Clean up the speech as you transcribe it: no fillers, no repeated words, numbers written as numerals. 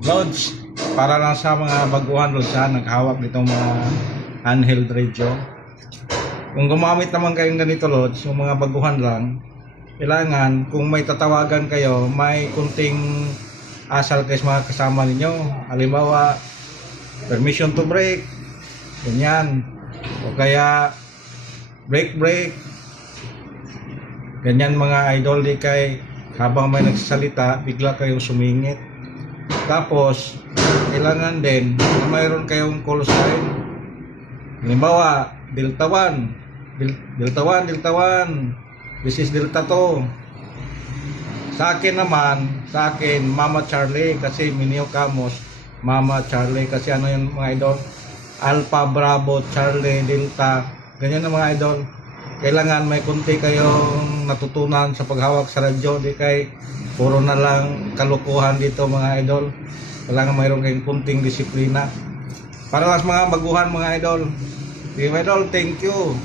Lods, para lang sa mga baguhan Lods ha, naghawak nitong mga handheld radio. Kung gumamit naman kayong ganito Lods, yung mga baguhan lang, kailangan kung may tatawagan kayo, may kunting asal kayo sa mga kasama ninyo. Halimbawa, permission to break, ganyan. O kaya, break, ganyan mga idol, di kay habang may nagsasalita, bigla kayong sumingit. Tapos, kailangan din na mayroon kayong call sign. Halimbawa, Delta 1, Delta 1, this is Delta 2. Sa akin, Mama Charlie, kasi Minio Camos, Mama Charlie, kasi ano yung mga idol? Alpha, Bravo, Charlie, Delta, ganyan na mga idol. Kailangan may kunti kayong natutunan sa paghawak sa radyo, di kay puro na lang kalukuhan dito mga idol. Kailangan mayroon kayong kunting disiplina. Para mas mga baguhan mga idol. Idol, thank you.